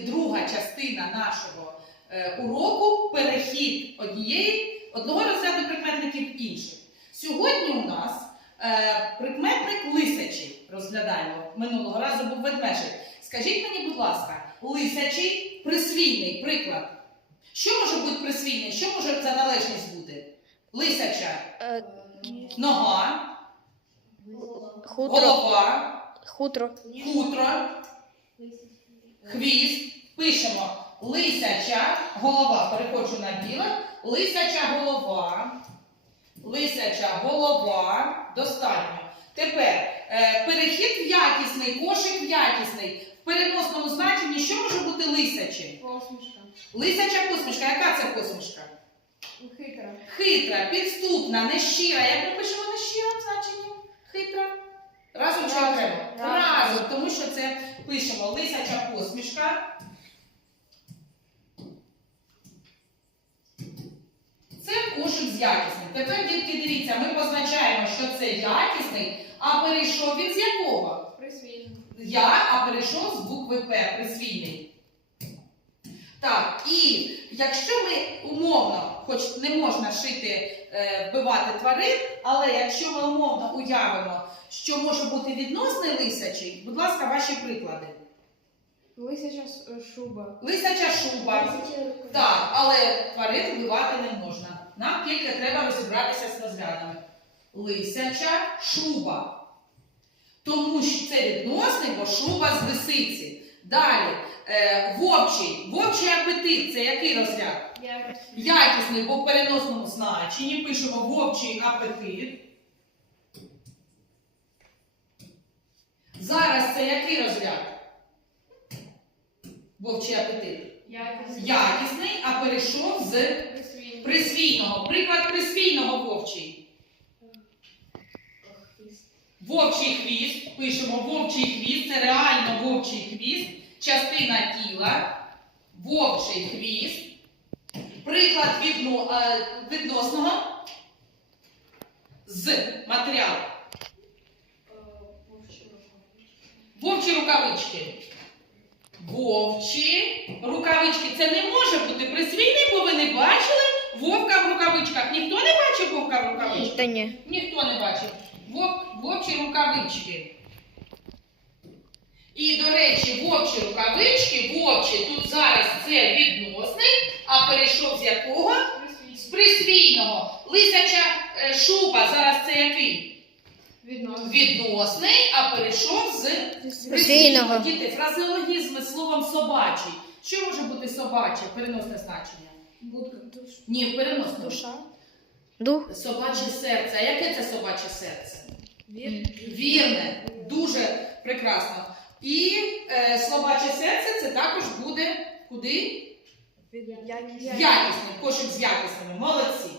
Друга частина нашого е, уроку перехід однієї одного розряду прикметників в інший. Сьогодні у нас е, прикметник лисячий розглядаємо. Минулого разу був ведмежий. Скажіть мені, будь ласка, лисячий присвійний приклад. Що може бути присвійний? Що може за належність бути? Лисяча Е, нога, Хутро. голова, Хутро. хутро, хвіст. Пишемо лисяча голова. Переходжу на біле. Лисяча голова. Лисяча голова. Достатньо. Тепер е, перехід в якісний, кошик в якісний. В переносному значенні що може бути лисячим? Посмішка. Лисяча посмішка. Яка це посмішка? Хитра. Хитра, підступна, нещира. Як ми пишемо нещира в значенні? Хитра. Разом чи окремо? Разом, тому що це пишемо лисяча посмішка. Це кошик з якісним. Тепер, дітки, дивіться, ми позначаємо, що це якісний, а перейшов він з якого? Присвійний. Я, а перейшов з букви П, присвійний. Так, і якщо ми умовно, хоч не можна шити, е, вбивати тварин, але якщо ми умовно уявимо, що може бути відносний лисячий, будь ласка, ваші приклади. Лисяча е, шуба. Лисяча шуба. Так, але тварин вбивати не можна. Нам тільки треба розібратися з розрядами. Лисяча шуба. Тому що це відносний, бо шуба з лисиці. Далі, е, вовчий. Вовчий апетит це який розряд? Якісний, бо в переносному значенні пишемо вовчий апетит. Зараз це який розряд? Вовчий апетит. Якісний, а перейшов з Присвійний. присвійного. Приклад присвійного вовчий. Вовчий хвіст. Пишемо вовчий хвіст. Це вовчий хвіст. Частина тіла. Вовчий хвіст. Приклад відно, е, відносного з матеріалу. Вовчі рукавички. Вовчі рукавички. Це не може бути присвійний, бо ви не бачили вовка в рукавичках. Ніхто не бачив вовка в рукавичках? Ніхто не бачив. Вов, вовчі рукавички. І, до речі, вовчі рукавички, вовчі, тут зараз це відносний, а перейшов з якого? З присвійного. Лисяча е, шуба, зараз це який? Відносно. Відносний, а перейшов з Присвійного. Діти, фразеологізми словом собачий. Що може бути собаче, переносне значення? Будка. Ні, переносне. Душа. Дух. Собаче серце. А яке це собаче серце? Він. Вірне, дуже прекрасно. І е, слабаче серце це також буде куди? Якісне, кошик з якісними. Молодці.